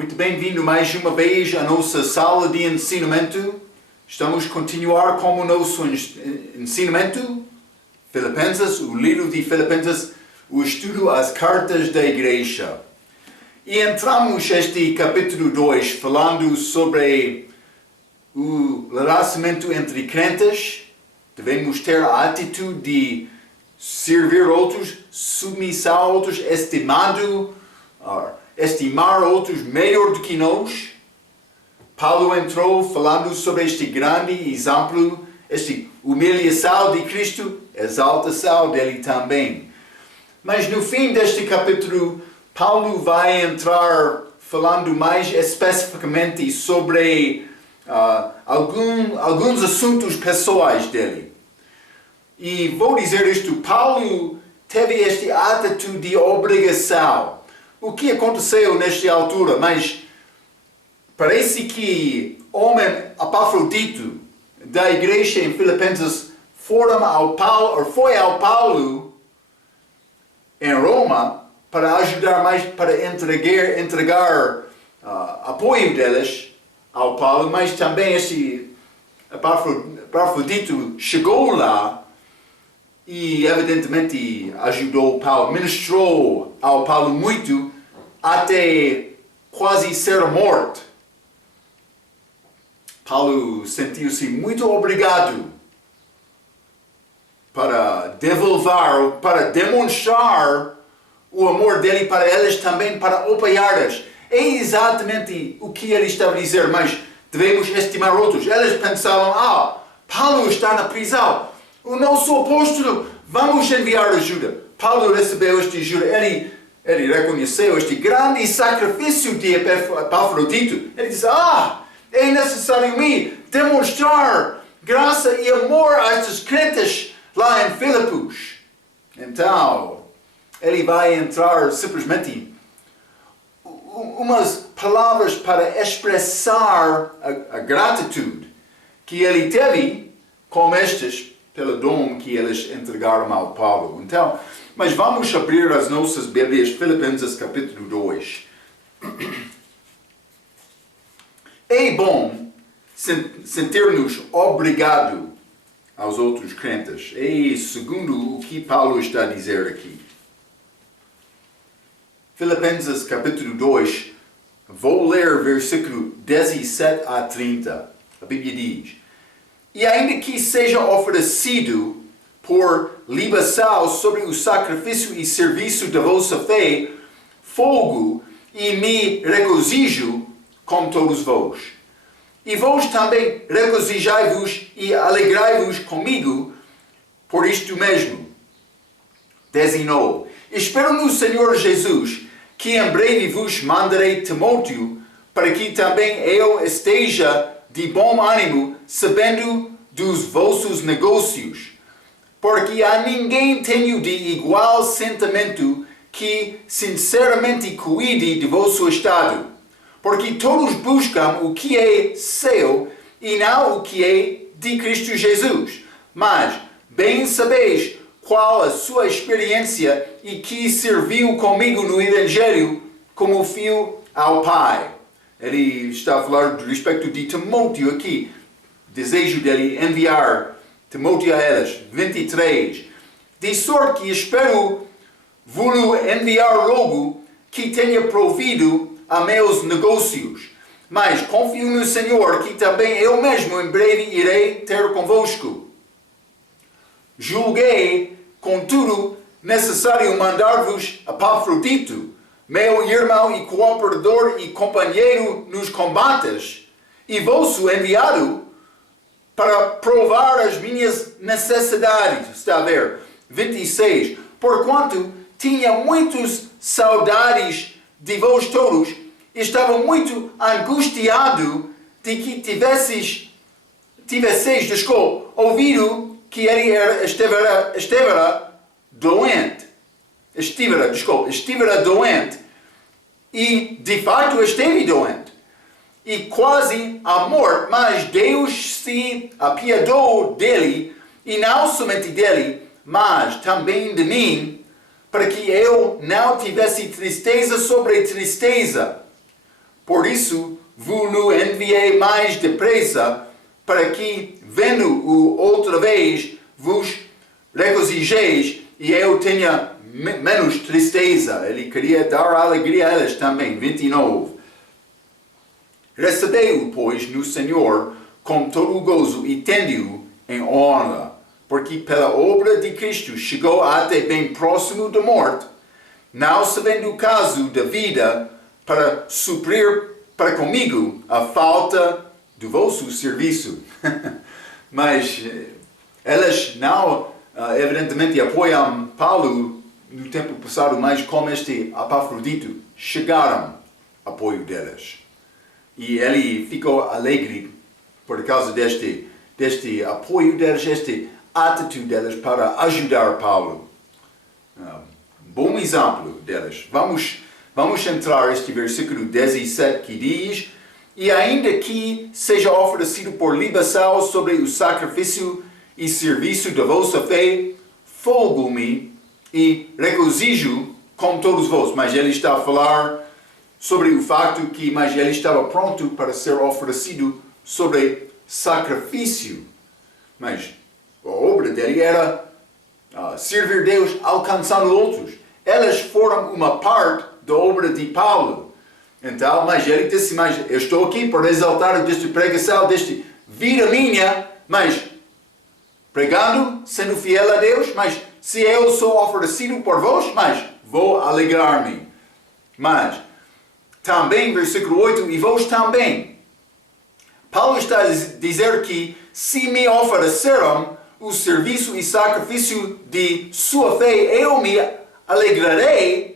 Muito bem-vindo mais uma vez à nossa sala de ensinamento. Estamos a continuar com o nosso ensinamento, Filipenses, o livro de Filipenses, o estudo às cartas da igreja. E entramos este capítulo 2 falando sobre o relacionamento entre crentes. Devemos ter a atitude de servir outros, submissão a outros, estimar outros melhor do que nós. Paulo entrou falando sobre este grande exemplo, esta humilhação de Cristo, exaltação dele também. Mas no fim deste capítulo, Paulo vai entrar falando mais especificamente sobre alguns assuntos pessoais dele. E vou dizer isto, Paulo teve esta atitude de obrigação. O que aconteceu nesta altura? Mas parece que o homem Epafrodito da igreja em Filipenses foi ao Paulo em Roma para ajudar mais, para entregar apoio deles ao Paulo, mas também este Epafrodito chegou lá e evidentemente ajudou Paulo, ministrou ao Paulo muito até quase ser morto. Paulo sentiu-se muito obrigado para devolver, para demonstrar o amor dele para eles também, para apoiá-los. É exatamente o que ele estava a dizer, mas devemos estimar outros. Eles pensavam, Paulo está na prisão. O nosso apóstolo, vamos enviar ajuda. Paulo recebeu esta ajuda. Ele reconheceu este grande sacrifício de Epafrodito. Ele disse, é necessário me demonstrar graça e amor a estes crentes lá em Filipos. Então, ele vai entrar simplesmente umas palavras para expressar a gratitude que ele teve com estes pelo dom que eles entregaram ao Paulo. Então, mas vamos abrir as nossas Bíblias, Filipenses capítulo 2. É bom sentir-nos obrigado aos outros crentes. É segundo o que Paulo está a dizer aqui. Filipenses capítulo 2, vou ler versículo 17 a 30. A Bíblia diz: E ainda que seja oferecido por libação sobre o sacrifício e serviço da vossa fé, fogo, e me regozijo com todos vós. E vós também regozijai-vos e alegrai-vos comigo por isto mesmo. 19. Espero no Senhor Jesus que em breve vos mandarei Timóteo, para que também eu esteja de bom ânimo, sabendo dos vossos negócios. Porque a ninguém tenho de igual sentimento que sinceramente cuide de vosso estado. Porque todos buscam o que é seu e não o que é de Cristo Jesus. Mas bem sabeis qual a sua experiência e que serviu comigo no Evangelho como filho ao Pai. Ele está a falar do respeito de Timóteo aqui. Desejo dele enviar Timóteo a eles. 23. De sorte que espero vou enviar logo que tenha provido a meus negócios. Mas confio no Senhor que também eu mesmo em breve irei ter convosco. Julguei, contudo, necessário mandar-vos Epafrodito, meu irmão e cooperador e companheiro nos combates, e vosso enviado, para provar as minhas necessidades. Está a ver? 26. Porquanto tinha muitas saudades de vós todos, estava muito angustiado de que tivesseis ouvido que ele estivera doente. Estivera doente. E de fato esteve doente. E quase à morte, mas Deus se apiedou dele, e não somente dele, mas também de mim, para que eu não tivesse tristeza sobre tristeza. Por isso, vos enviei mais depressa, para que, vendo-o outra vez, vos regozijeis e eu tenha menos tristeza. Ele queria dar alegria a eles também. 29. Recebei-o, pois, no Senhor com todo o gozo e tende-o em honra, porque pela obra de Cristo chegou até bem próximo da morte, não sabendo o caso da vida, para suprir para comigo a falta do vosso serviço. Mas elas não, evidentemente, apoiam Paulo no tempo passado, mas como este Epafrodito chegaram apoio delas. E ele ficou alegre por causa deste apoio delas, esta atitude delas para ajudar Paulo. Bom exemplo delas. Vamos entrar neste versículo 17 que diz: e ainda que seja oferecido por libação sobre o sacrifício e serviço da vossa fé, folgo-me e regozijo com todos vós. Mas ele está a falar sobre o facto que mas ele estava pronto para ser oferecido sobre sacrifício. Mas a obra dele era servir Deus alcançando outros. Elas foram uma parte da obra de Paulo. Então, mas ele disse, mas eu estou aqui para exaltar desta pregação, desta vida minha, mas pregando, sendo fiel a Deus, mas se eu sou oferecido por vós, mas vou alegrar-me. Mas também, versículo 8, e vós também. Paulo está a dizer que se me ofereceram o serviço e sacrifício de sua fé, eu me alegrarei.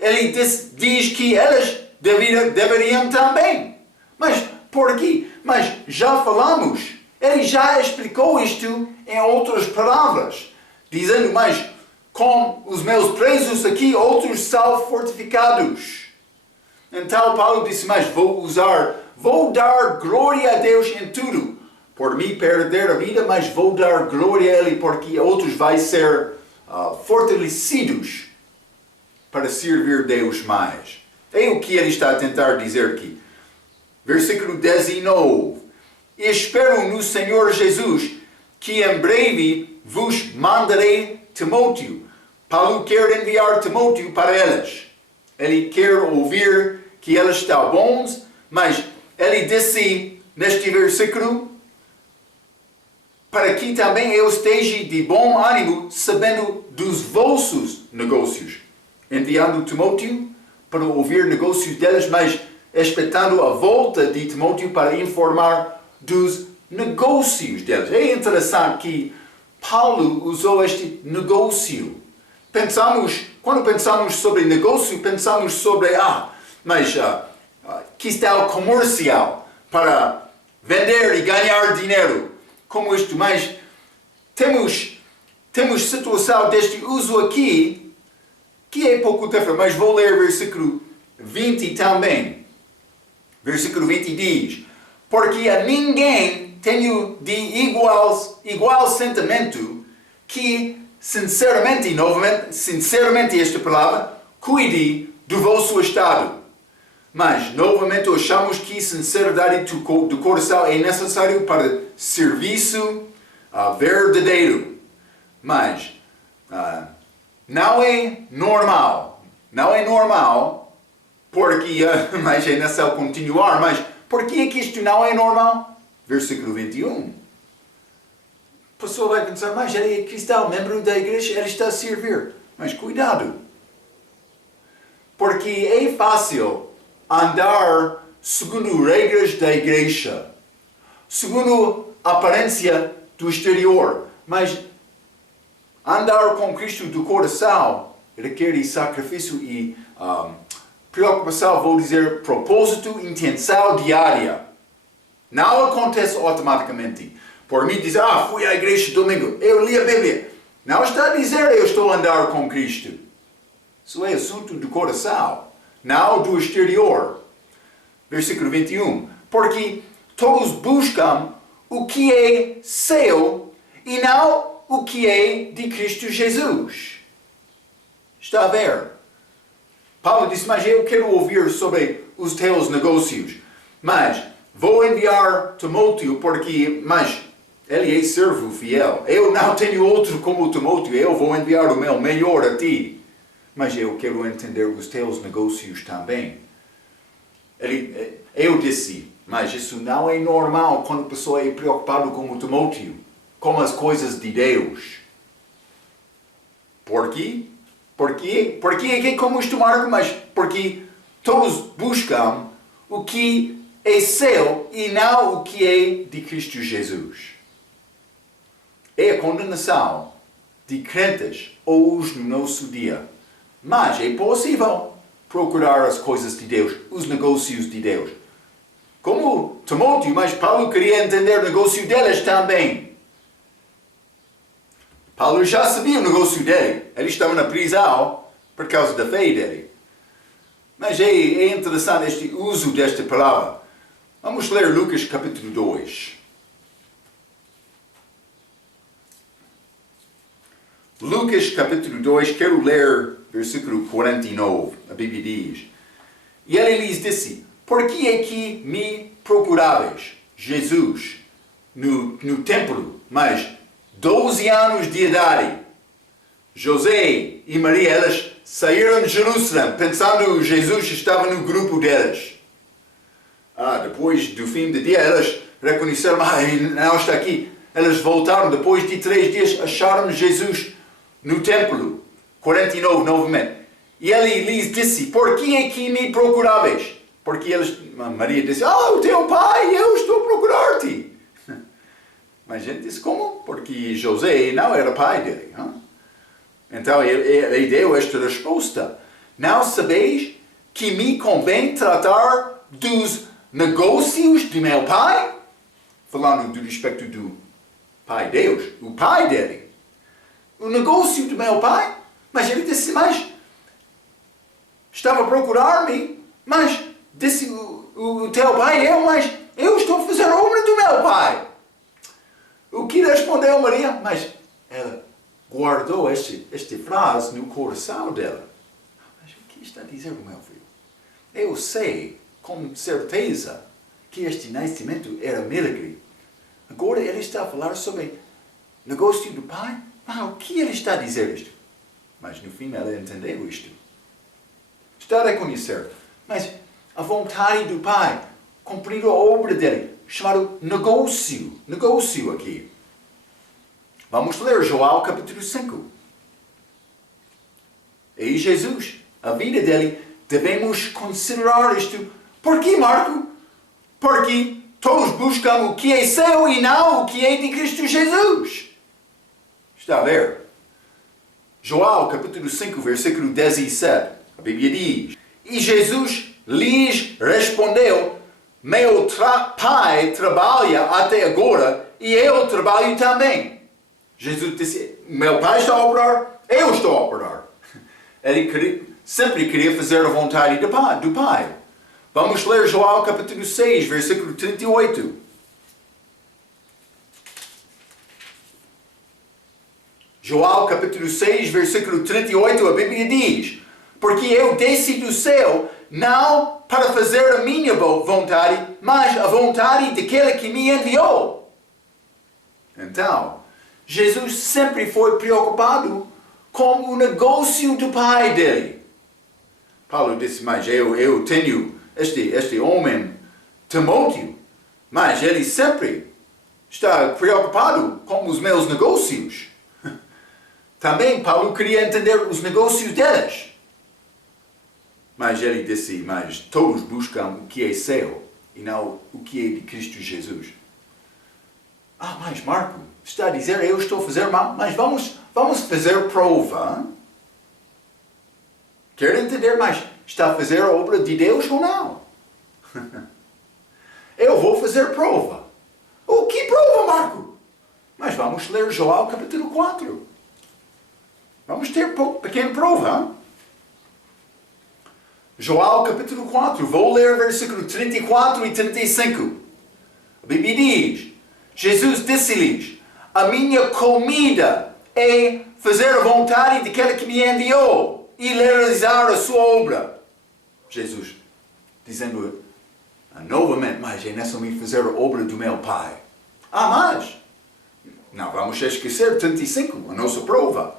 Ele diz que elas deveriam também. Mas por quê? Mas já falamos. Ele já explicou isto em outras palavras. Dizendo, mas com os meus presos aqui, outros são fortificados. Então Paulo disse, mas vou dar glória a Deus em tudo. Por mim perder a vida, mas vou dar glória a Ele, porque outros vão ser fortalecidos para servir Deus mais. É o que ele está a tentar dizer aqui. Versículo 19. E espero no Senhor Jesus que em breve vos mandarei Timóteo. Paulo quer enviar Timóteo para elas. Ele quer ouvir que elas estão bons, mas ele disse neste versículo, para que também eu esteja de bom ânimo, sabendo dos vossos negócios. Enviando Timóteo para ouvir negócios delas, mas expectando a volta de Timóteo para informar dos negócios delas. É interessante que Paulo usou este negócio. Quando pensamos sobre negócio, pensamos sobre, questão comercial, para vender e ganhar dinheiro, como isto. Mas temos situação deste uso aqui, que é pouco diferente, mas vou ler versículo 20 também. Versículo 20 diz, porque a ninguém tenho de igual sentimento que sinceramente esta palavra, cuide do vosso estado. Mas, novamente, achamos que sinceridade do coração é necessário para serviço verdadeiro. Mas, não é normal, porque, mas é necessário continuar, mas por que isto não é normal? Versículo 21. A pessoa vai pensar, mas ele é cristão, membro da igreja, ele está a servir. Mas cuidado, porque é fácil andar segundo regras da igreja, segundo a aparência do exterior, mas andar com Cristo do coração requer sacrifício e preocupação, vou dizer, propósito, intenção diária. Não acontece automaticamente. Por mim dizer, fui à igreja domingo, eu li a Bíblia. Não está a dizer, eu estou a andar com Cristo. Isso é assunto do coração, não do exterior. Versículo 21. Porque todos buscam o que é seu e não o que é de Cristo Jesus. Está a ver? Paulo disse, mas eu quero ouvir sobre os teus negócios. Mas vou enviar Timóteo mas ele é servo fiel. Eu não tenho outro como Timóteo. Eu vou enviar o meu melhor a ti. Mas eu quero entender os teus negócios também. Eu disse, mas isso não é normal quando a pessoa é preocupada com o Timóteo, com as coisas de Deus. Por quê? Porque é como isto, Marco, mas porque todos buscam o que é seu e não o que é de Cristo Jesus. É a condenação de crentes hoje no nosso dia. Mas é possível procurar as coisas de Deus, os negócios de Deus. Como Timóteo, mas Paulo queria entender o negócio deles também. Paulo já sabia o negócio dele. Ele estava na prisão por causa da fé dele. Mas é interessante este uso desta palavra. Vamos ler Lucas capítulo 2. Lucas capítulo 2, quero ler versículo 49. A Bíblia diz: E ele lhes disse, por que é que me procuráveis, Jesus, no templo, mas 12 anos de idade? José e Maria, elas saíram de Jerusalém, pensando que Jesus estava no grupo delas. Depois do fim do dia, elas reconheceram, não está aqui. Elas voltaram, depois de 3 dias, acharam Jesus no templo. 49, novamente. E ele lhes disse, por que é que me procuráveis? Porque Maria disse, o teu pai, eu estou a procurar-te. Mas a gente disse, como? Porque José não era pai dele. Então ele deu esta resposta. Não sabeis que me convém tratar dos negócios de meu pai? Falando do respeito do pai Deus, o pai dele. O negócio do meu pai? Mas ele disse, mas estava a procurar-me, mas disse o teu pai, mas eu estou a fazer a obra do meu pai. O que respondeu Maria? Mas ela guardou esta frase no coração dela. Mas o que está a dizer o meu filho? Eu sei com certeza que este nascimento era milagre. Agora ele está a falar sobre negócio do pai? O que ele está a dizer isto? Mas no fim ela entendeu isto. Está a reconhecer. Mas a vontade do pai, cumprir a obra dele, chamado negócio. Negócio aqui. Vamos ler João capítulo 5. E Jesus, a vida dele, devemos considerar isto. Por que, Marco? Porque todos buscam o que é seu e não o que é de Cristo Jesus. Está a ver? João capítulo 5, versículo 17. A Bíblia diz: E Jesus lhes respondeu: Meu pai trabalha até agora e eu trabalho também. Jesus disse: Meu pai está a operar, eu estou a operar. Ele sempre queria fazer a vontade do pai. Vamos ler João capítulo 6, versículo 38. João capítulo 6, versículo 38, a Bíblia diz: Porque eu desci do céu, não para fazer a minha vontade, mas a vontade daquele que me enviou. Então, Jesus sempre foi preocupado com o negócio do pai dele. Paulo disse, mas eu tenho este homem, Timóteo, mas ele sempre está preocupado com os meus negócios. Também Paulo queria entender os negócios deles. Mas ele disse, mas todos buscam o que é seu e não o que é de Cristo Jesus. Mas Marco, está a dizer, eu estou a fazer mal, mas vamos fazer prova. Quer entender, mas está a fazer a obra de Deus ou não? Eu vou fazer prova. O que prova, Marco? Mas vamos ler João capítulo 4. Vamos ter pequena prova. João capítulo 4. Vou ler versículo 34 e 35. A Bíblia diz: Jesus disse-lhes: A minha comida é fazer a vontade daquele que me enviou e realizar a sua obra. Jesus dizendo novamente, mas é necessário fazer a obra do meu Pai. Mas não vamos esquecer 35, a nossa prova.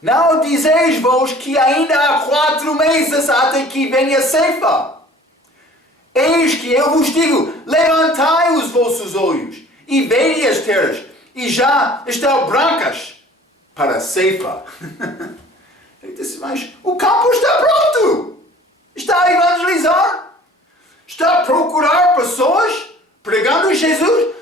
Não dizeis-vos que ainda há 4 meses até que venha a ceifa? Eis que eu vos digo, levantai os vossos olhos e vede as terras, e já estão brancas para a ceifa. Ele disse, mas o campo está pronto. Está a evangelizar. Está a procurar pessoas, pregando Jesus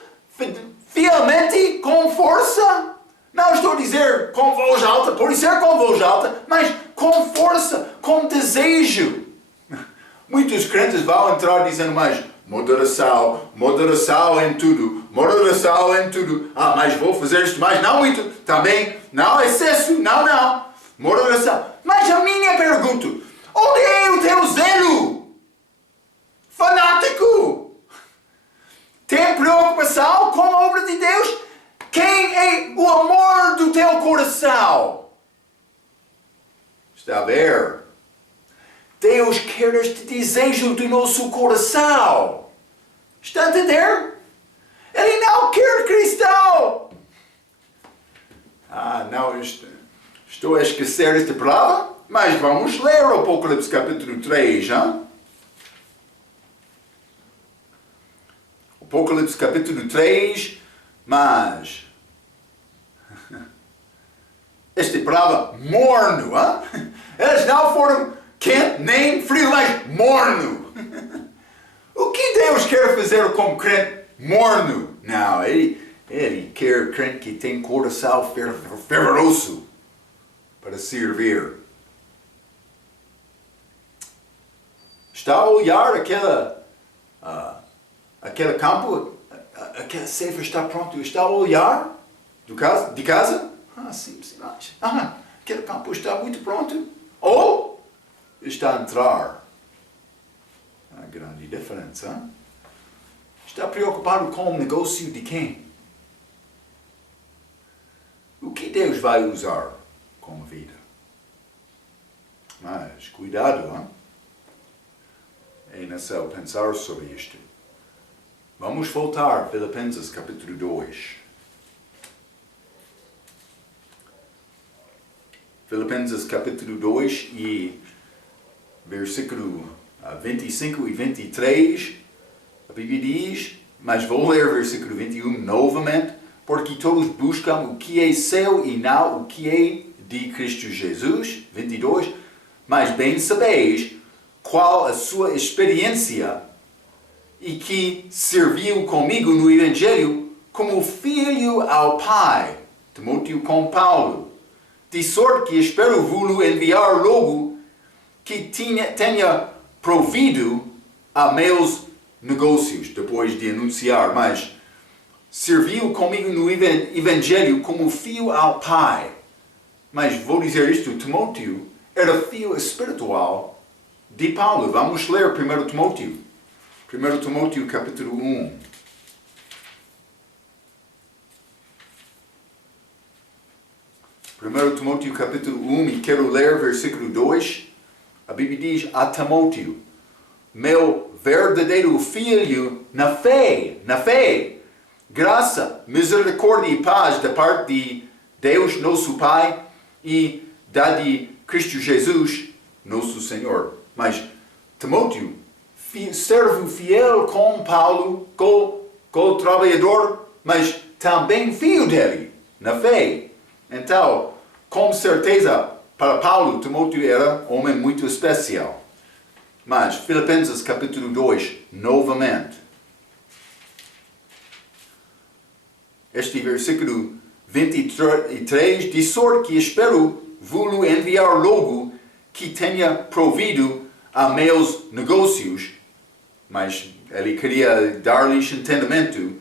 fielmente, com força. Não estou a dizer com voz alta, pode ser com voz alta, mas com força, com desejo. Muitos crentes vão entrar dizendo, mas moderação em tudo, moderação em tudo. Mas vou fazer isto, mas não muito, também, não excesso, não, moderação. Mas a minha pergunta, onde é o teu zelo? Fanático? Tem preocupação com a obra de Deus? Quem é o amor do teu coração? Está a ver? Deus quer este desejo do nosso coração. Está a entender? Ele não quer cristão. Não, estou a esquecer esta palavra, mas vamos ler o Apocalipse capítulo 3, hein? Apocalipse capítulo 3, mas esta palavra morno, hein? Eles não foram quente nem frio, mas morno. O que Deus quer fazer com crente morno? Não, ele quer crente que tem coração fervoroso para servir. Está a olhar aquele campo, aquela ceifa está pronto, está a olhar de casa? Sim, mas aquele campo está muito pronto. Ou está a entrar. A grande diferença. Hein? Está preocupado com o negócio de quem? O que Deus vai usar com a vida? Mas cuidado, hein? É necessário pensar sobre isto. Vamos voltar a Filipenses capítulo 2. Filipenses capítulo 2 e versículo 25 e 23, a Bíblia diz, mas vou ler versículo 21 novamente, porque todos buscam o que é seu e não o que é de Cristo Jesus. 22, mas bem sabeis qual a sua experiência e que serviu comigo no Evangelho como filho ao Pai. Timóteo com Paulo. De sorte que espero vos enviar logo que tenha provido a meus negócios, depois de anunciar, mas serviu comigo no Evangelho como filho ao Pai. Mas vou dizer isto, Timóteo era filho espiritual de Paulo. Vamos ler 1 Timóteo. 1 Timóteo capítulo 1. 1 Timóteo capítulo 1 e quero ler versículo 2. A Bíblia diz a Timóteo, meu verdadeiro filho na fé, graça, misericórdia e paz da parte de Deus nosso Pai e da de Cristo Jesus nosso Senhor. Mas Timóteo, servo fiel com Paulo, co-trabalhador, mas também filho dele, na fé. Então, com certeza, para Paulo, Timóteo era um homem muito especial. Mas, Filipenses capítulo 2, novamente. Este versículo 23, de sorte que espero vos enviar logo que tenha provido a meus negócios. Mas ele queria dar-lhes entendimento.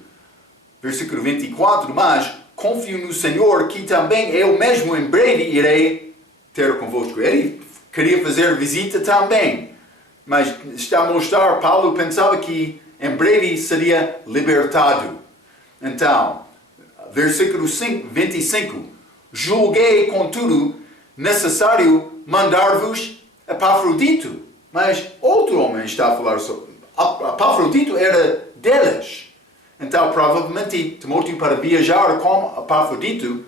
Versículo 24, mas confio no Senhor que também eu mesmo em breve irei ter convosco. Ele queria fazer visita também. Mas está a mostrar, Paulo pensava que em breve seria libertado. Então, versículo 25. Julguei, contudo, necessário mandar-vos Epafrodito. Mas outro homem está a falar sobre... Epafrodito era deles. Então, provavelmente, Timóteo para viajar com Epafrodito,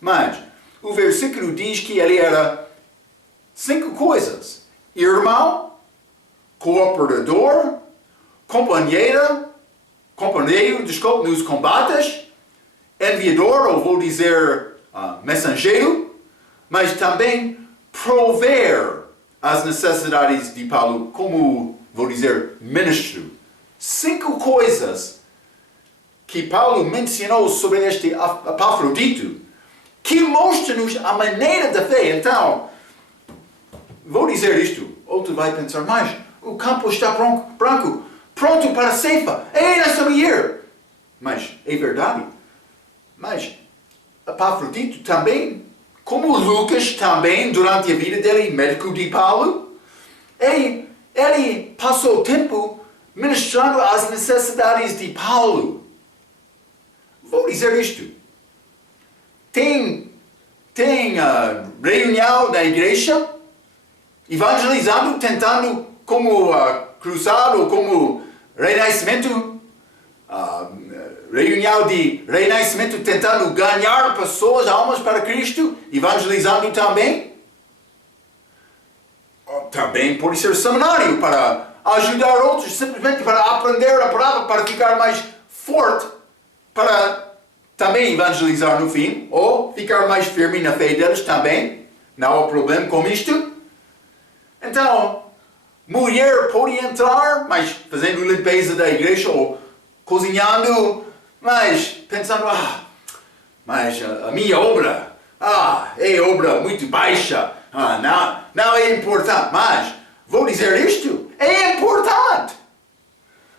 mas o versículo diz que ele era 5 coisas: irmão, cooperador, companheiro, nos combates, enviador, ou vou dizer mensageiro, mas também prover as necessidades de Paulo como, vou dizer, ministro. 5 coisas que Paulo mencionou sobre este Epafrodito, que mostra-nos a maneira da fé. Então, vou dizer isto, outro vai pensar, mas o campo está branco, pronto para a ceifa, é nessa mulher. Mas é verdade. Mas Epafrodito também, como Lucas também, durante a vida dele, médico de Paulo, ele passou tempo ministrando as necessidades de Paulo. Vou dizer isto. Tem reunião da igreja, evangelizando, tentando como cruzado, ou como renascimento, reunião de renascimento, tentando ganhar pessoas, almas para Cristo, evangelizando também. Também pode ser seminário para ajudar outros, simplesmente para aprender a palavra, para ficar mais forte, para também evangelizar no fim, ou ficar mais firme na fé deles também. Não há problema com isto. Então, mulher pode entrar, mas fazendo limpeza da igreja, ou cozinhando, mas pensando, mas a minha obra, é obra muito baixa, não é importante. Mas, vou dizer isto, é importante.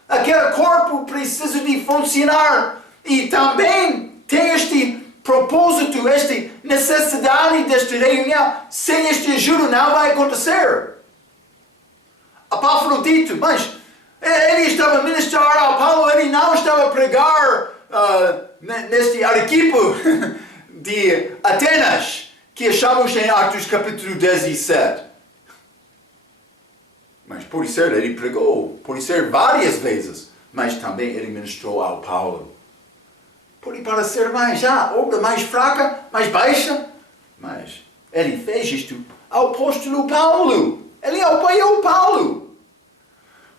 Aquele corpo precisa de funcionar. E também tem este propósito, esta necessidade desta reunião. Sem este ajuda não vai acontecer. Epafrodito, mas ele estava a ministrar ao Paulo, ele não estava a pregar neste arquipo de Atenas, que achamos em Atos capítulo 17. Mas pode ser, ele pregou, pode ser várias vezes, mas também ele ministrou ao Paulo. Pode parecer mais, obra mais fraca, mais baixa, mas ele fez isto ao apóstolo Paulo. Ele apoiou Paulo.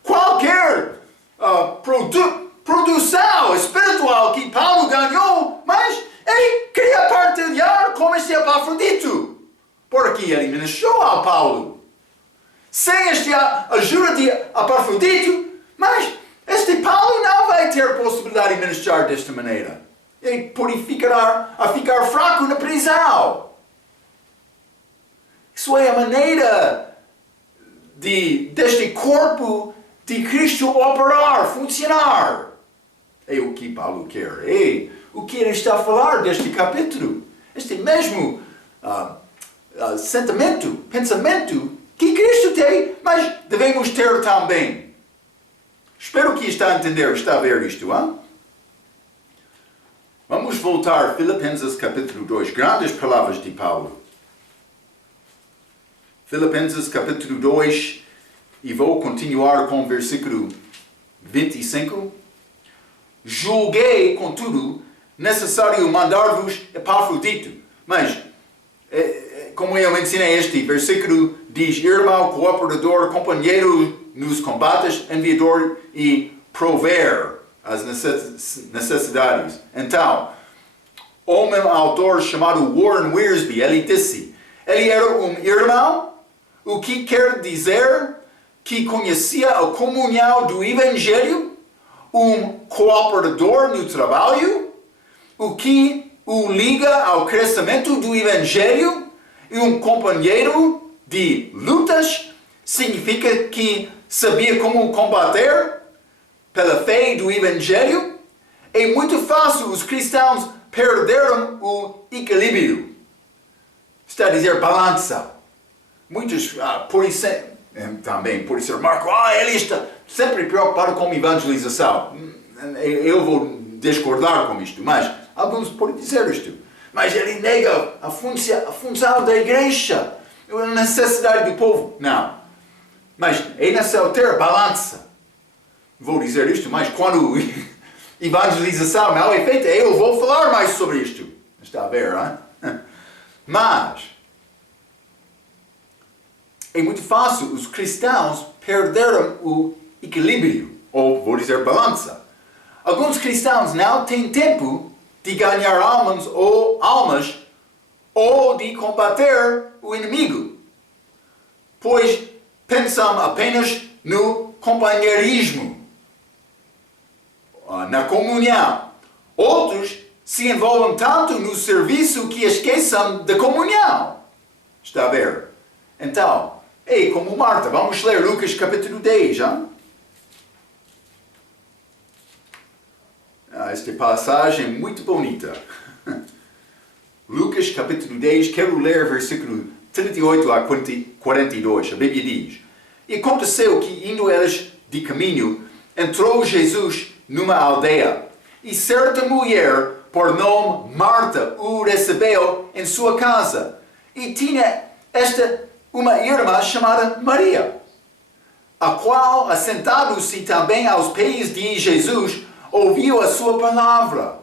Qualquer produção espiritual que Paulo ganhou, mas ele queria partilhar com este Epafrodito, porque ele ministrou ao Paulo. Sem esta ajuda de Epafrodito, mas este Paulo não vai ter possibilidade de ministrar desta maneira. Ele pode ficar fraco na prisão. Isso é a maneira deste corpo de Cristo operar, funcionar. É o que Paulo quer. É o que ele está a falar deste capítulo. Este mesmo sentimento, pensamento que Cristo tem, mas devemos ter também. Espero que está a entender, está a ver isto, Vamos voltar a Filipenses capítulo 2, grandes palavras de Paulo. Filipenses capítulo 2, e vou continuar com o versículo 25. Julguei, contudo, necessário mandar-vos Epafrodito. Mas, como eu ensinei, este versículo diz irmão, cooperador, companheiro nos combates, enviador e prover as necessidades. Então, homem autor chamado Warren Wiersbe, ele disse, ele era um irmão, o que quer dizer que conhecia a comunhão do Evangelho, um cooperador no trabalho, o que o liga ao crescimento do Evangelho, e um companheiro de lutas, significa que sabia como combater pela fé do Evangelho. É muito fácil os cristãos perderam o equilíbrio. Está a dizer balança. Muitos, também por ser Marco, ele está sempre preocupado com evangelização. Eu vou discordar com isto, mas alguns podem dizer isto. mas ele nega a função da igreja, a necessidade do povo. Não. Mas é necessário ter balança. Vou dizer isto, mas quando evangelização não é feita, eu vou falar mais sobre isto. Está a ver, hein? Mas é muito fácil os cristãos perderam o equilíbrio, ou vou dizer balança. Alguns cristãos não têm tempo de ganhar almas ou de combater o inimigo, pois pensam apenas no companheirismo, na comunhão. Outros se envolvem tanto no serviço que esqueçam da comunhão. Está a ver? Então, como Marta, vamos ler Lucas capítulo 10, hein? Esta passagem é muito bonita. Lucas capítulo 10, quero ler versículo 38 a 42. A Bíblia diz: E aconteceu que, indo eles de caminho, entrou Jesus numa aldeia, e certa mulher, por nome Marta, o recebeu em sua casa. E tinha uma irmã chamada Maria, a qual, assentado-se também aos pés de Jesus, ouviu a sua palavra.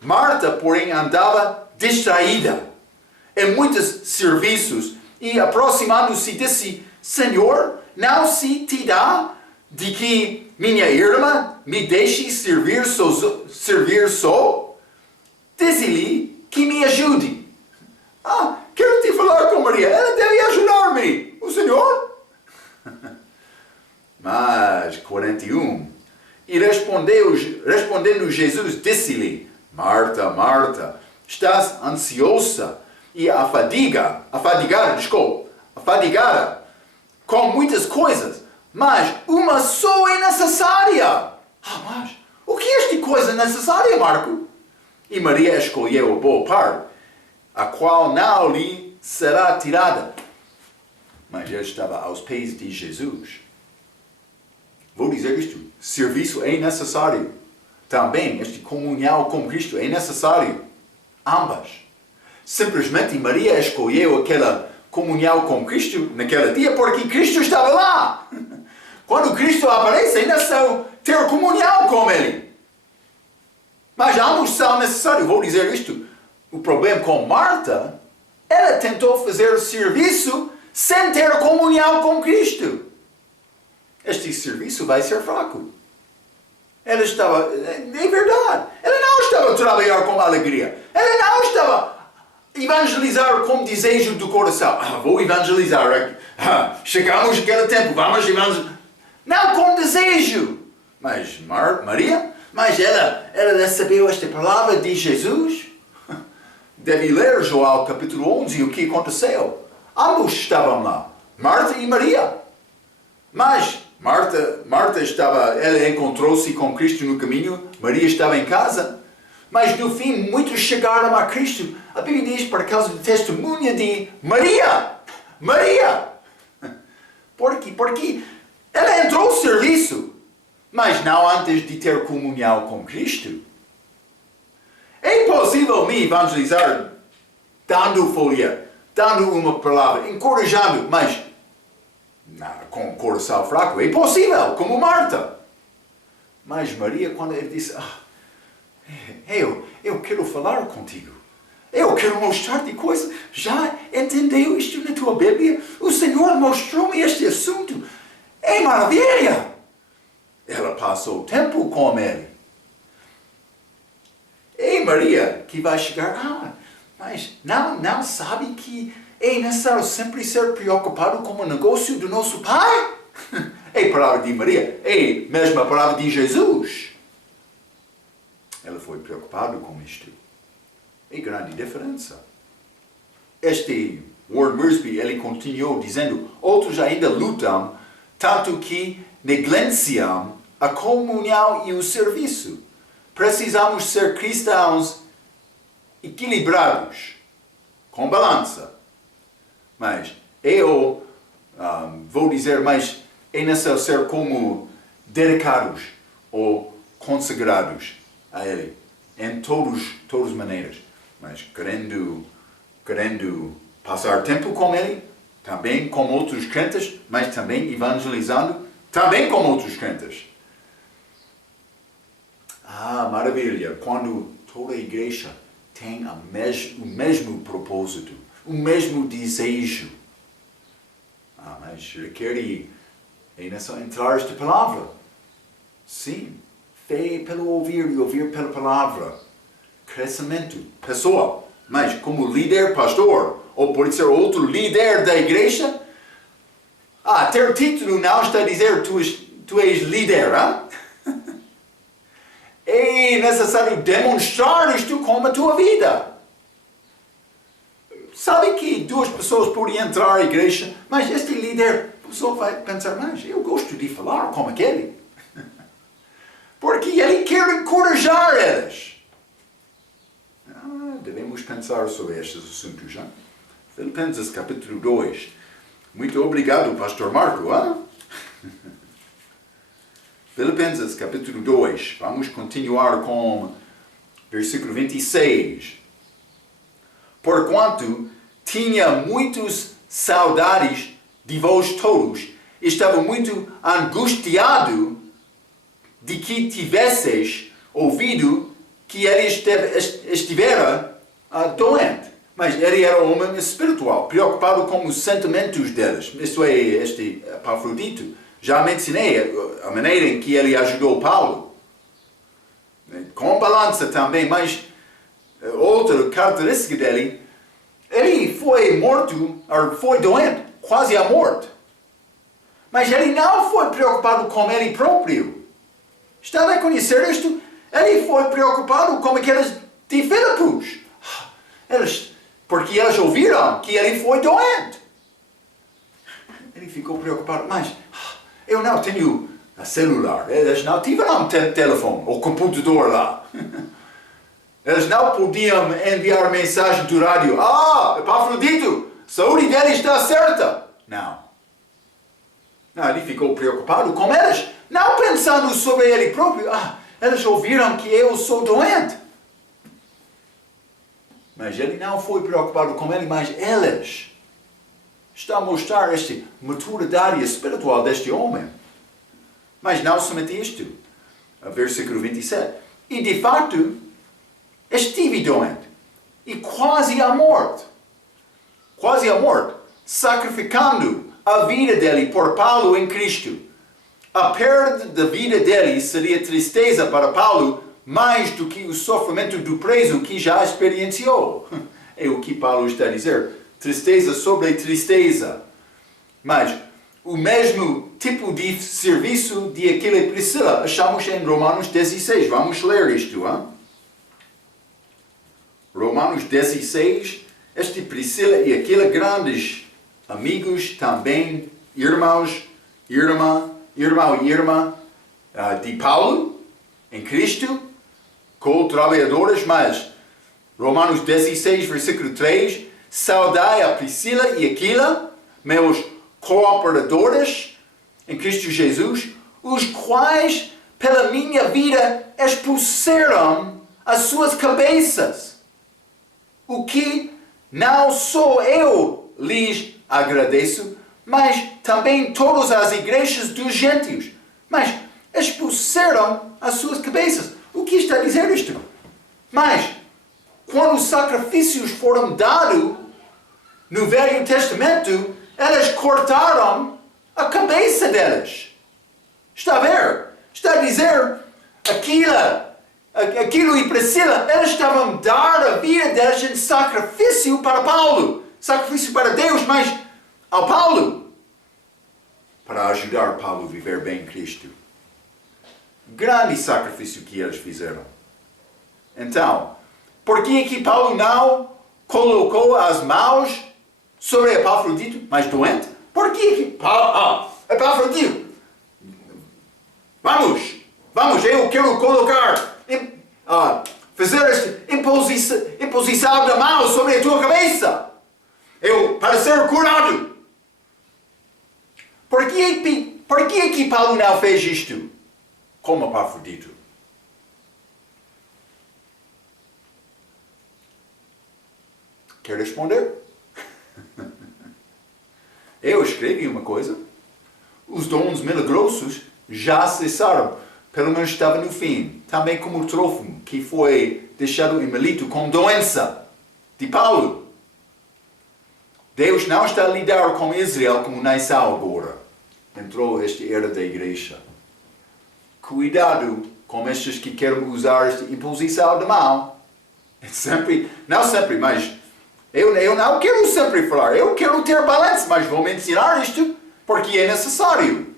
Marta, porém, andava distraída em muitos serviços, e aproximando-se disse: Senhor, não se te dá de que minha irmã me deixe servir só? Dize-lhe que me ajude. Quero te falar com Maria, ela deve ajudar-me. O Senhor? Mas, 41, e respondendo Jesus, disse-lhe: Marta, Marta, estás ansiosa e afadigada com muitas coisas, mas uma só é necessária. Mas o que é esta coisa necessária, Marco? E Maria escolheu a boa parte, a qual não lhe será tirada. Mas ele estava aos pés de Jesus. Vou dizer isto: serviço é necessário. Também esta comunhão com Cristo é necessário. Ambas. Simplesmente Maria escolheu aquela comunhão com Cristo naquele dia porque Cristo estava lá. Quando Cristo aparece, é necessário ter comunhão com Ele. Mas ambos são necessários. Vou dizer isto: o problema com Marta, ela tentou fazer o serviço sem ter comunhão com Cristo. Este serviço vai ser fraco. Ela estava, é verdade, ela não estava a trabalhar com alegria. Ela não estava a evangelizar com desejo do coração. Vou evangelizar. Chegamos naquele tempo, vamos evangelizar. Não com desejo. Mas Maria, ela recebeu esta palavra de Jesus. Deve ler João capítulo 11 o que aconteceu. Ambos estavam lá, Marta e Maria. Mas Marta ela encontrou-se com Cristo no caminho, Maria estava em casa, mas no fim muitos chegaram a Cristo. A Bíblia diz por causa do testemunho de Maria. Por quê? Porque ela entrou no serviço, mas não antes de ter comunhão com Cristo. É impossível me evangelizar dando folha, dando uma palavra, encorajando, mas com o coração fraco. É impossível, como Marta. Mas Maria, quando ele disse: eu quero falar contigo. Eu quero mostrar-te coisas. Já entendeu isto na tua Bíblia? O Senhor mostrou-me este assunto. É maravilha. Ela passou tempo com ele. E Maria, que vai chegar, mas não sabe que é necessário sempre ser preocupado com o negócio do nosso Pai? É a palavra de Maria, é mesmo a palavra de Jesus. Ela foi preocupada com isto. É grande diferença. Este Ward Moresby, ele continuou dizendo: outros ainda lutam, tanto que negligenciam a comunhão e o serviço. Precisamos ser cristãos equilibrados, com balança. Mas eu vou dizer, mas é necessário ser como dedicados ou consagrados a Ele, em todas as maneiras. mas querendo passar tempo com ele, também com outros crentes, mas também evangelizando, também com outros crentes. Ah, maravilha, quando toda a igreja tem o mesmo propósito, o mesmo desejo. Ah, mas requer ainda só entrar esta palavra. Sim, fé pelo ouvir e ouvir pela palavra. Crescimento pessoal. Mas como líder, pastor, ou pode ser outro líder da igreja, ter título não está a dizer tu és líder, hein? É necessário demonstrar isto com a tua vida. Sabe que duas pessoas podem entrar à igreja, mas este líder, a pessoa vai pensar, mas eu gosto de falar como aquele. Porque ele quer encorajar eles. Devemos pensar sobre estes assuntos, já? Filipenses capítulo 2. Muito obrigado, pastor Marco. Filipenses capítulo 2. Vamos continuar com versículo 26. Porquanto tinha muitas saudades de vós todos, estava muito angustiado de que tivesseis ouvido que ele estivera doente. Mas ele era um homem espiritual, preocupado com os sentimentos deles. Isto é, este Epafrodito. Já mencionei a maneira em que ele ajudou Paulo. Com balança também, mas outra característica dele, ele foi morto, ou foi doente, quase à morte. Mas ele não foi preocupado com ele próprio. Está a conhecer isto? Ele foi preocupado com aqueles de Filipos. Porque eles ouviram que ele foi doente. Ele ficou preocupado, mas eu não tenho celular. Eles não tiveram telefone ou computador lá. Eles não podiam enviar mensagem do rádio. Epafrodito, a saúde dele está certa. Não, ele ficou preocupado com eles. Não pensando sobre ele próprio. Eles ouviram que eu sou doente. Mas ele não foi preocupado com ele, mas eles. Está a mostrar esta maturidade espiritual deste homem. Mas não somente isto. Versículo 27. E de fato, estive doente. E quase à morte. Quase à morte. Sacrificando a vida dele por Paulo em Cristo. A perda da vida dele seria tristeza para Paulo mais do que o sofrimento do preso que já experienciou. É o que Paulo está a dizer. Tristeza sobre tristeza. Mas o mesmo tipo de serviço de Aquila e Priscila achamos em Romanos 16. Vamos ler isto. Romanos 16. Este Priscila e Aquila, grandes amigos também, irmão e irmã de Paulo em Cristo, co-trabalhadores, mas Romanos 16, versículo 3, saudai a Priscila e Aquila, meus cooperadores em Cristo Jesus, os quais pela minha vida expuseram as suas cabeças, o que não só eu lhes agradeço, mas também todas as igrejas dos gentios. Mas expuseram as suas cabeças. O que está a dizer isto? Mas, quando os sacrifícios foram dados no Velho Testamento, eles cortaram a cabeça deles. Está a ver? Está a dizer, Aquilo e Priscila, eles estavam a dar a vida deles em sacrifício para Paulo. Sacrifício para Deus, mas ao Paulo. Para ajudar Paulo a viver bem Cristo. Grande sacrifício que eles fizeram. Então, por que que Paulo não colocou as mãos sobre Epafrodito, mas doente? Por que que Paulo, Epafrodito, vamos, eu quero colocar, fazer esta imposição da mão sobre a tua cabeça. Para ser curado. Por que que Paulo não fez isto? Como Epafrodito. Quer responder? Eu escrevi uma coisa. Os dons milagrosos já cessaram. Pelo menos estava no fim. Também como o Trófimo, que foi deixado em Mileto com doença de Paulo. Deus não está a lidar com Israel como nação agora. Entrou esta era da igreja. Cuidado com estes que querem usar esta imposição de mão. Sempre, não sempre, mas eu não quero sempre falar. Eu quero ter balanço, mas vou mencionar isto porque é necessário.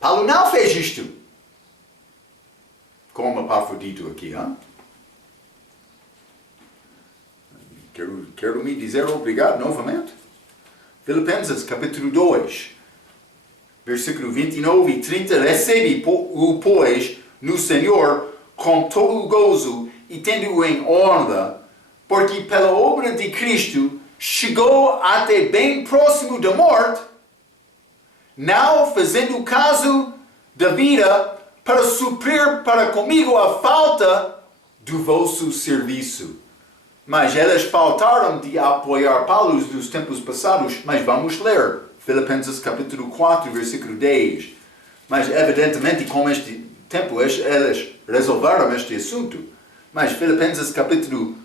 Paulo não fez isto. Como Epafrodito aqui, hein? Quero me dizer obrigado novamente. Filipenses capítulo 2, versículo 29 e 30. Recebe-o, pois, no Senhor com todo o gozo e tendo-o em honra, porque pela obra de Cristo chegou até bem próximo da morte, não fazendo caso da vida para suprir para comigo a falta do vosso serviço. Mas elas faltaram de apoiar Paulo nos tempos passados. Mas vamos ler Filipenses capítulo 4, versículo 10. Mas evidentemente com este tempo elas resolveram este assunto. Mas Filipenses capítulo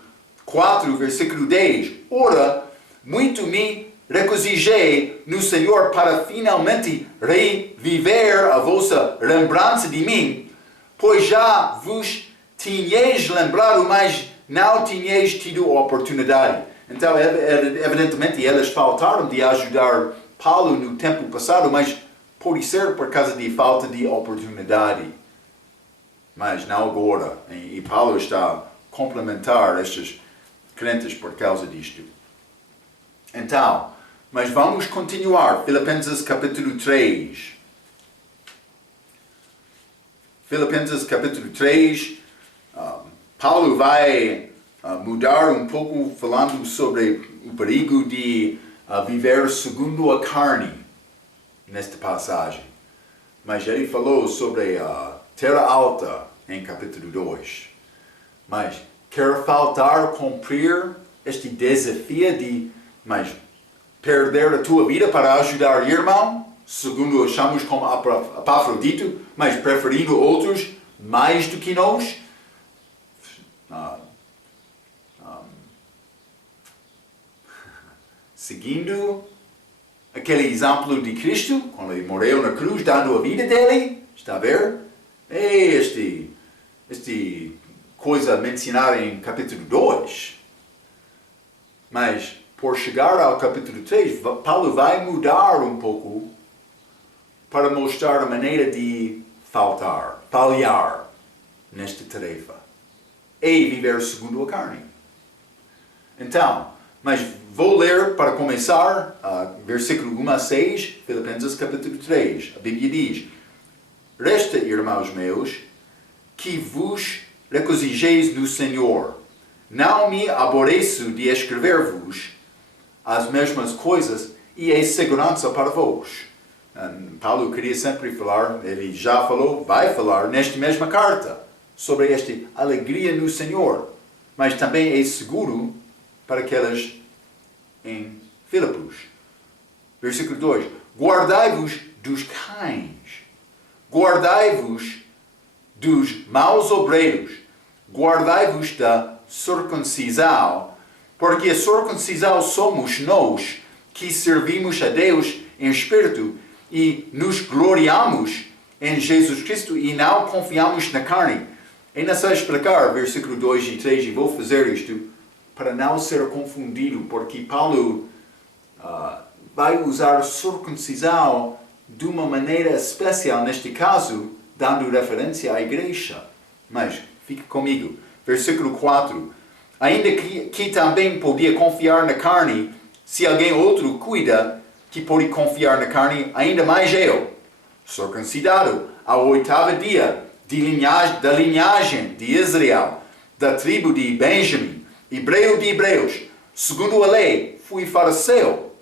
4, versículo 10. Ora, muito me regozijei no Senhor para finalmente reviver a vossa lembrança de mim, pois já vos tinhais lembrado, mas não tinhais tido oportunidade. Então, evidentemente, elas faltaram de ajudar Paulo no tempo passado, mas pode ser por causa de falta de oportunidade. Mas não agora. E Paulo está a complementar estes crentes por causa disto. Então, mas vamos continuar. Filipenses capítulo 3. Filipenses capítulo 3. Paulo vai mudar um pouco falando sobre o perigo de viver segundo a carne nesta passagem. Mas ele falou sobre a terra alta em capítulo 2. Mas quer faltar cumprir este desafio de perder a tua vida para ajudar irmão, segundo achamos como Epafrodito, mas preferindo outros mais do que nós? Seguindo aquele exemplo de Cristo, quando ele morreu na cruz, dando a vida dele, está a ver? É este coisa mencionada em capítulo 2. Mas, por chegar ao capítulo 3, Paulo vai mudar um pouco para mostrar a maneira de falhar nesta tarefa. E viver segundo a carne. Então, mas vou ler para começar, versículo 1 a 6, Filipenses capítulo 3. A Bíblia diz: Resta, irmãos meus, que vos regozijeis no Senhor. Não me aborreço de escrever-vos as mesmas coisas e é segurança para vós. Paulo queria sempre falar, ele já falou, vai falar nesta mesma carta sobre esta alegria no Senhor. Mas também é seguro para aquelas em Filipos. Versículo 2. Guardai-vos dos cães. Guardai-vos dos maus obreiros. Guardai-vos da circuncisão, porque a circuncisão somos nós que servimos a Deus em espírito e nos gloriamos em Jesus Cristo e não confiamos na carne. É necessário explicar versículo 2 e 3 e vou fazer isto para não ser confundido, porque Paulo vai usar circuncisão de uma maneira especial, neste caso, dando referência à igreja. Mas fique comigo. Versículo 4. Ainda que também podia confiar na carne, se alguém outro cuida que pode confiar na carne, ainda mais eu, circuncidado ao 8º dia da linhagem de Israel, da tribo de Benjamim, hebreu de hebreus, segundo a lei, fui fariseu,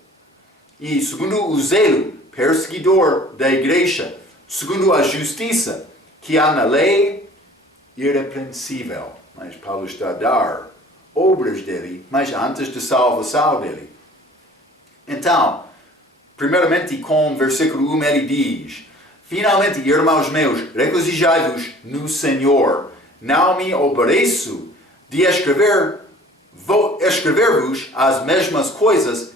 e segundo o zelo, perseguidor da igreja, segundo a justiça que há na lei, irrepreensível. Mas Paulo está a dar obras dele, mas antes da salvação dele. Então, primeiramente com versículo 1 ele diz: finalmente, irmãos meus, regozijai-vos no Senhor. Não me obedeço de escrever-vos as mesmas coisas,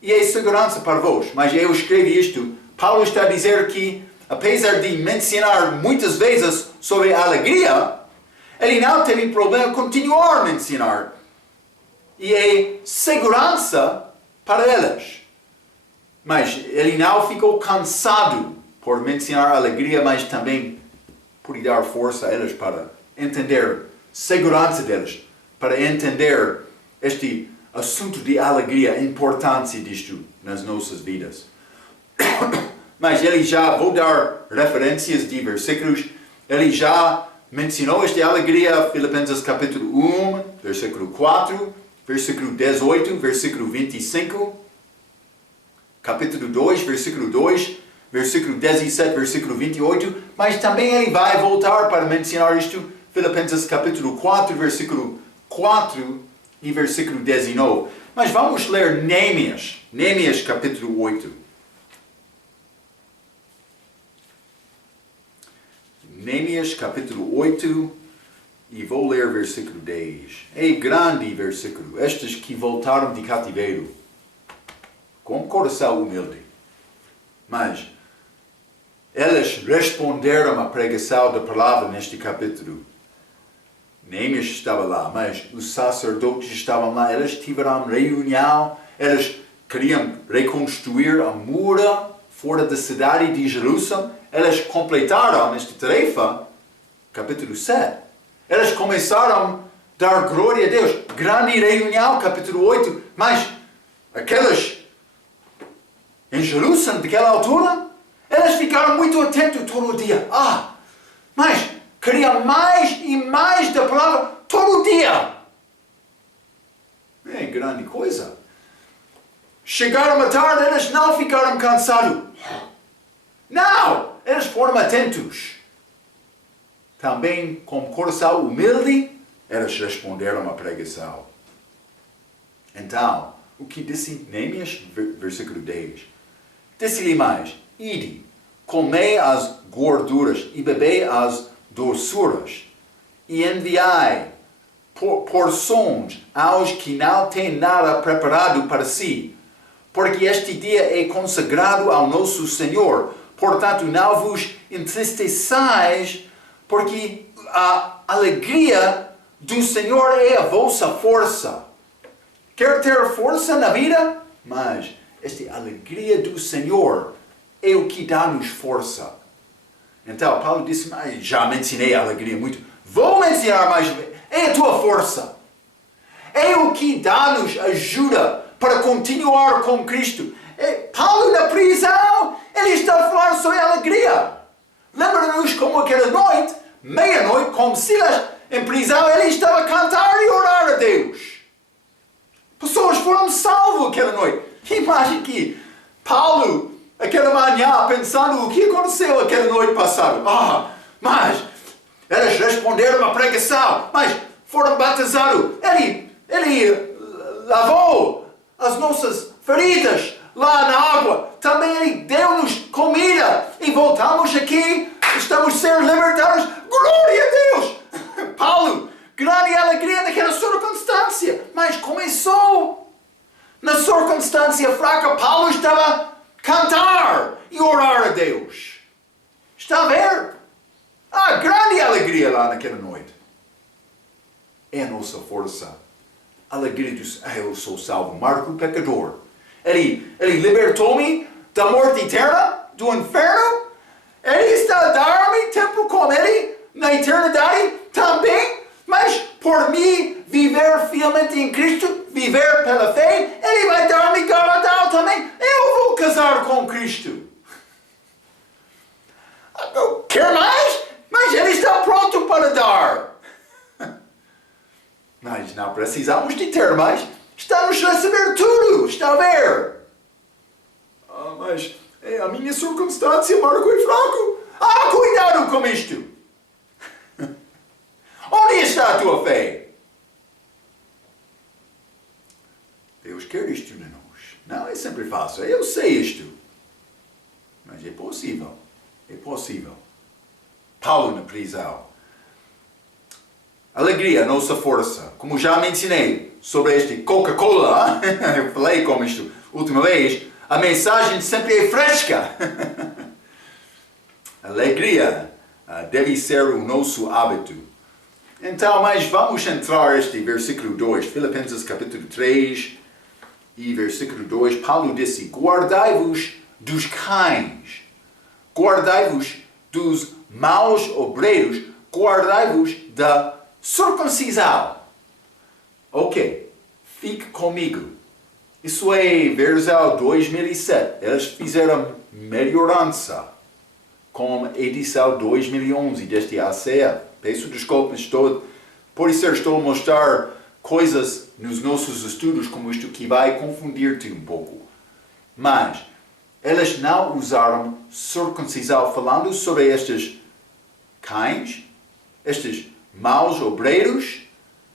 e é segurança para vós. Mas eu escrevi isto. Paulo está a dizer que, apesar de mencionar muitas vezes sobre a alegria, ele não teve problema em continuar a mencionar. E é segurança para eles. Mas ele não ficou cansado por mencionar a alegria, mas também por dar força a eles para entender, segurança deles, para entender este assunto de alegria, a importância disto nas nossas vidas. Mas ele já, vou dar referências de versículos, ele já mencionou esta alegria, Filipenses capítulo 1, versículo 4, versículo 18, versículo 25, capítulo 2, versículo 2, versículo 17, versículo 28, mas também ele vai voltar para mencionar isto, Filipenses capítulo 4, versículo 4 e versículo 19. Mas vamos ler Neemias capítulo 8. Neemias capítulo 8 e vou ler versículo 10. É grande versículo. Estes que voltaram de cativeiro com coração humilde. Mas eles responderam à pregação da palavra neste capítulo. Neemias estava lá, mas os sacerdotes estavam lá. Eles tiveram reunião. Eles queriam reconstruir a muralha fora da cidade de Jerusalém. Eles completaram esta tarefa, capítulo 7. Eles começaram a dar glória a Deus. Grande reunião, capítulo 8. Mas aqueles em Jerusalém, daquela altura, eles ficaram muito atentos todo o dia. Mas queriam mais e mais da palavra todo o dia. É grande coisa. Chegaram à tarde, eles não ficaram cansados. Não! Eles foram atentos. Também com coração humilde, eles responderam à pregação. Então, o que disse Neemias, versículo 10? Disse-lhe mais: ide, comei as gorduras e bebei as doçuras, e enviai porções aos que não têm nada preparado para si, porque este dia é consagrado ao nosso Senhor. Portanto, não vos entristeçais, porque a alegria do Senhor é a vossa força. Quer ter força na vida? Mas esta alegria do Senhor é o que dá-nos força. Então, Paulo disse: mas já mencionei a alegria muito. Vou mencionar mais. É a tua força. É o que dá-nos ajuda para continuar com Cristo. Paulo na prisão, ele está a falar sobre a alegria. Lembra-nos como aquela noite, meia-noite, com Silas em prisão, ele estava a cantar e orar a Deus. Pessoas foram salvas aquela noite. Imagine que Paulo, aquela manhã, pensando o que aconteceu aquela noite passada. Mas eles responderam à pregação, mas foram batizados. Ele lavou as nossas feridas lá na água. Também ele deu-nos comida. E voltamos aqui. Estamos a ser libertados. Glória a Deus! Paulo, grande alegria naquela circunstância. Mas começou. Na circunstância fraca, Paulo estava a cantar e orar a Deus. Está a ver? Grande alegria lá naquela noite. É a nossa força. A alegria dos... eu sou salvo. Marco, o pecador. Ele libertou-me da morte eterna, do inferno. Ele está a dar-me tempo com Ele na eternidade também. Mas por mim, viver fielmente em Cristo, viver pela fé, Ele vai dar-me galardão também. Eu vou casar com Cristo. Quer mais? Mas Ele está pronto para dar. Mas não precisamos de ter mais. Estamos a receber tudo. Está a ver? Mas a minha circunstância, Marco, é fraco. Cuidado com isto. Onde está a tua fé? quer isto de nós. Não é sempre fácil. Eu sei isto. Mas é possível. É possível. Paulo na prisão. Alegria, nossa força. Como já mencionei sobre este Coca-Cola, eu falei como isto última vez, a mensagem sempre é fresca. Alegria deve ser o nosso hábito. Então, mas vamos entrar neste versículo 2, Filipenses capítulo 3 e versículo 2, Paulo disse, guardai-vos dos cães, guardai-vos dos maus obreiros, guardai-vos da circuncisão. Ok, fique comigo. Isso é versão 2007. Eles fizeram melhorança com a edição 2011 deste ACF. Peço desculpas, por isso estou a mostrar coisas nos nossos estudos como isto que vai confundir-te um pouco. Mas eles não usaram circuncisão falando sobre estes cães, estes maus obreiros,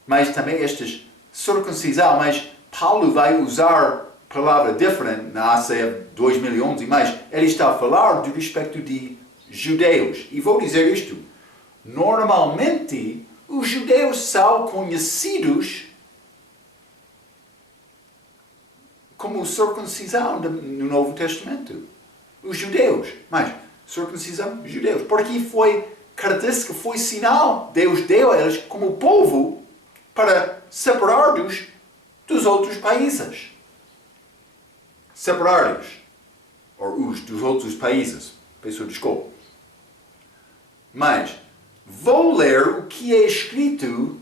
mas também estes circuncisão. Mas Paulo vai usar palavra diferente na ACF 2011, mas ele está a falar do respeito de judeus. E vou dizer isto. Normalmente, os judeus são conhecidos como circuncisão no Novo Testamento. Os judeus. Mas, circuncisão, judeus. Porque foi característica, foi sinal. Deus deu a eles como povo para separar-os dos outros países. Separar-os. Ou os dos outros países. Peço desculpa. Mas, vou ler o que é escrito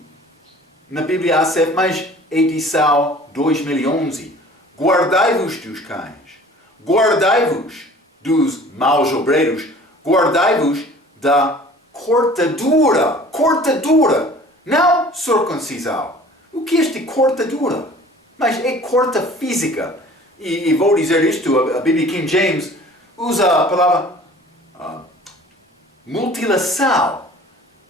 na Bíblia ACF, mais edição 2011. Guardai-vos dos cães. Guardai-vos dos maus obreiros. Guardai-vos da cortadura. Cortadura. Não circuncisão. O que é este cortadura? Mas é corta física. E vou dizer isto, a Bíblia King James usa a palavra mutilação.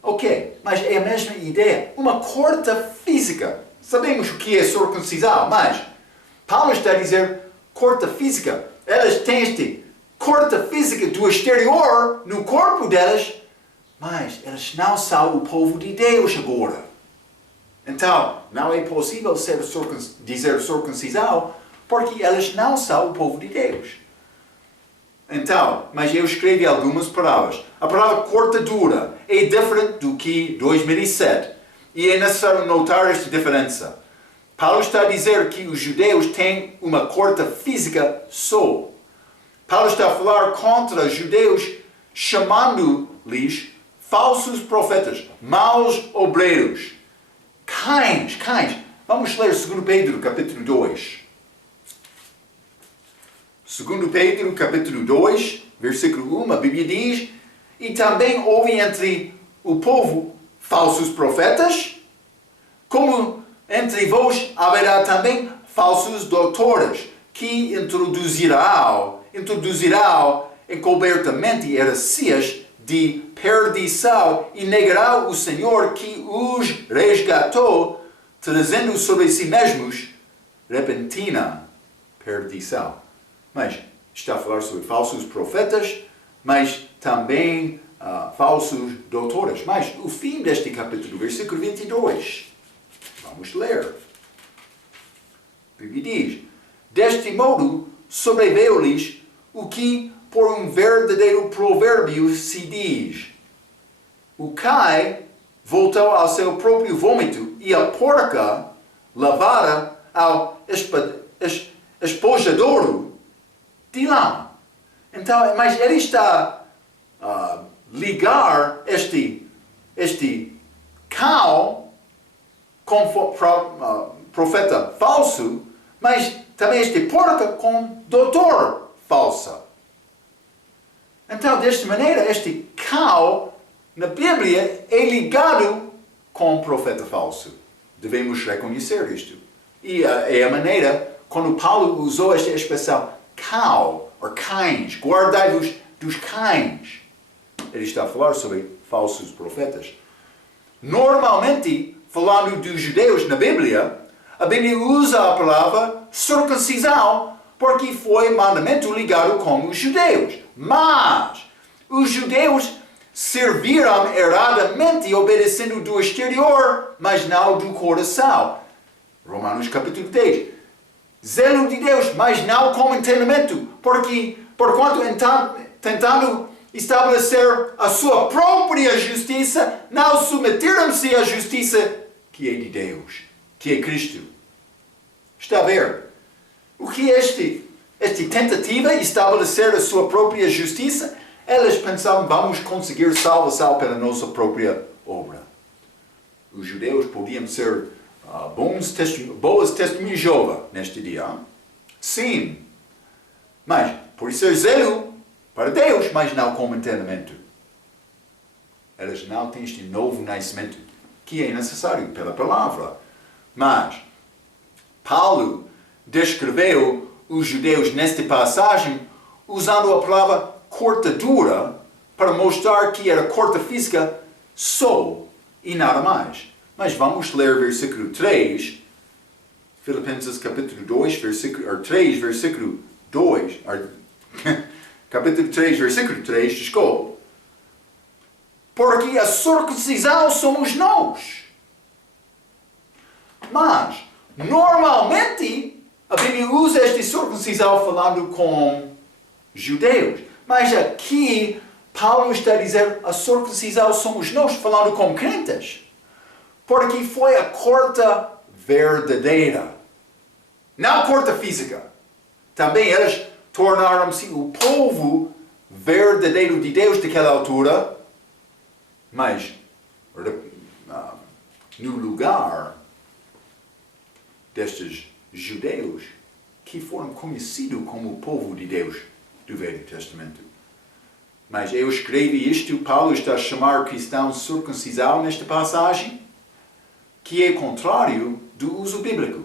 Ok, mas é a mesma ideia. Uma corta física. Sabemos o que é circuncisão, mas Paulo está a dizer corta física. Elas têm este corta física do exterior no corpo delas, mas elas não são o povo de Deus agora. Então, não é possível dizer circuncisão porque elas não são o povo de Deus. Então, mas eu escrevi algumas palavras. A palavra cortadura é diferente do que 2007. E é necessário notar esta diferença. Paulo está a dizer que os judeus têm uma corta física só. Paulo está a falar contra os judeus, chamando-lhes falsos profetas, maus obreiros, cães. Vamos ler 2 Pedro, capítulo 2. 2 Pedro, capítulo 2, versículo 1, a Bíblia diz, e também houve entre o povo falsos profetas, como entre vós haverá também falsos doutores, que introduzirão encobertamente heresias de perdição e negarão o Senhor que os resgatou, trazendo sobre si mesmos repentina perdição. Mas está a falar sobre falsos profetas, mas também falsos doutores. Mas o fim deste capítulo, versículo 22. Vamos ler. A Bíblia diz, deste modo sobreveio-lhes o que por um verdadeiro provérbio se diz. O cão voltou ao seu próprio vômito e a porca lavada ao espojadouro de lama. Então, mas ele está a ligar este cão com profeta falso, mas também este porca com doutor falsa. Então, desta maneira, este cão na Bíblia é ligado com o profeta falso. Devemos reconhecer isto. E é a maneira, quando Paulo usou esta expressão cão, ou cães, guardai-vos dos cães. Ele está a falar sobre falsos profetas. Normalmente, falando dos judeus na Bíblia, a Bíblia usa a palavra circuncisão porque foi mandamento ligado com os judeus. Mas os judeus serviram erradamente obedecendo do exterior, mas não do coração. Romanos capítulo 10. Zelo de Deus, mas não com entendimento, porque porquanto tentando estabelecer a sua própria justiça, não submeteram-se à justiça que é de Deus, que é Cristo. Está a ver? O que é esta tentativa de estabelecer a sua própria justiça? Elas pensavam, vamos conseguir salvação pela nossa própria obra. Os judeus podiam ser boas testemunhas de Jeová neste dia. Sim. Mas, por ser zelo para Deus, mas não com entendimento. Elas não têm este novo nascimento que é necessário pela palavra. Mas, Paulo descreveu os judeus nesta passagem usando a palavra cortadura para mostrar que era corta física só e nada mais. Mas vamos ler versículo 3, Filipenses capítulo 2, versículo 3, versículo 2, capítulo 3, versículo 3, desculpe. Porque a circuncisão somos nós. Mas, normalmente, a Bíblia usa esta circuncisão falando com judeus. Mas aqui, Paulo está a dizer, a circuncisão somos nós, falando com crentes. Porque foi a corta verdadeira. Não a corta física. Também eles tornaram-se o povo verdadeiro de Deus daquela altura. Mas, no lugar destes judeus que foram conhecidos como o povo de Deus do Velho Testamento. Mas eu escrevi isto, Paulo está a chamar cristãos circuncisão nesta passagem, que é contrário do uso bíblico.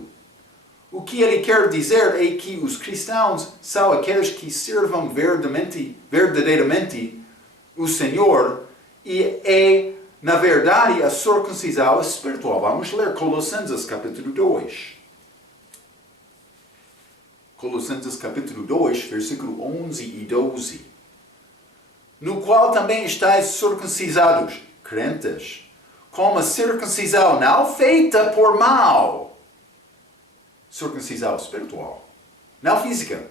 O que ele quer dizer é que os cristãos são aqueles que servam verdadeiramente o Senhor e é, na verdade, a circuncisão espiritual. Vamos ler Colossenses capítulo 2. Colossenses capítulo 2, versículo 11 e 12. No qual também estáis circuncisados, crentes, com a circuncisão não feita por mão. Circuncisão espiritual, não física.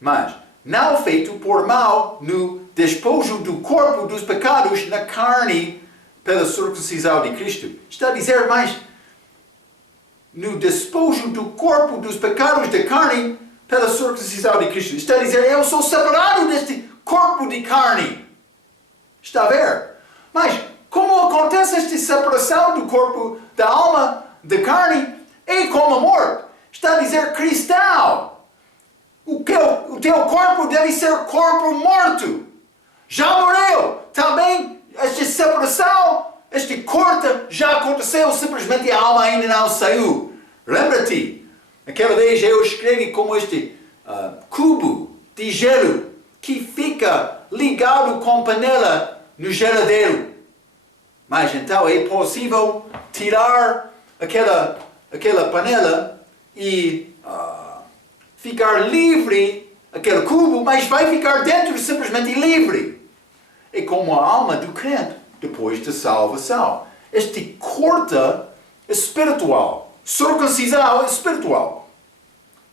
Mas não feito por mão no despojo do corpo dos pecados na carne pela circuncisão de Cristo. Está a dizer mais no despojo do corpo dos pecados da carne pela circuncisão de Cristo. Está a dizer, eu sou separado deste corpo de carne. Está a ver? Mas como acontece esta separação do corpo, da alma, da carne? É como a morte. Está a dizer, cristão, o teu corpo deve ser corpo morto. Já morreu. Também esta separação, este corte já aconteceu, simplesmente a alma ainda não saiu. Lembra-te, aquela vez eu escrevi como este cubo de gelo que fica ligado com panela no geladeiro. Mas então é possível tirar aquela panela e ficar livre, aquele cubo, mas vai ficar dentro simplesmente livre. É como a alma do crente depois da salvação. Este corte espiritual, circuncisão espiritual.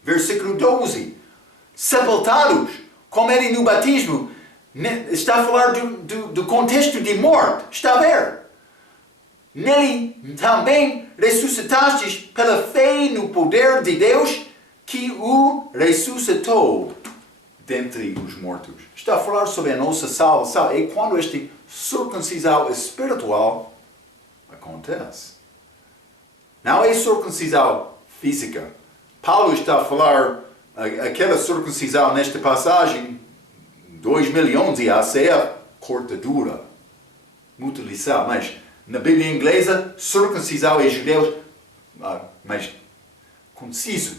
Versículo 12. Sepultados, como ele no batismo, está a falar do contexto de morte. Está a ver? Nele também ressuscitastes pela fé no poder de Deus que o ressuscitou dentre os mortos. Está a falar sobre a nossa salvação. É quando este circuncisão espiritual acontece. Não é circuncisão física. Paulo está a falar aquela circuncisão nesta passagem 2011 ACF, cortadura, mutilação, mas na Bíblia inglesa circuncisão é judeus, mas concisão,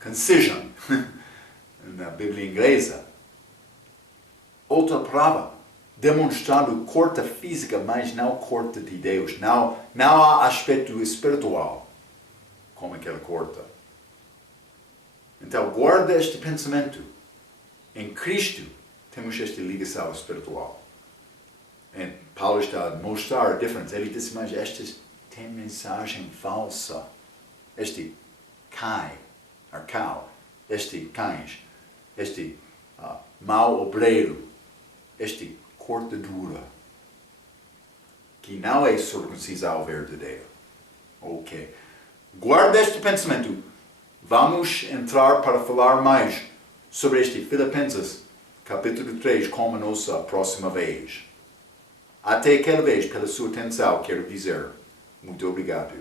concision, na Bíblia inglesa. Outra palavra demonstrando corte física, mas não corte de Deus. Não há aspecto espiritual como aquela corte. Então, guarda este pensamento. Em Cristo, temos esta ligação espiritual. E Paulo está a mostrar a diferença. Ele diz, mas este tem mensagem falsa. Este arcal, este cães, este mau obreiro, este corte dura, que não é circuncisão verdadeira. Ok. Guarda este pensamento. Vamos entrar para falar mais sobre este Filipenses, capítulo 3, como nossa próxima vez. Até aquela vez, pela sua atenção, quero dizer muito obrigado.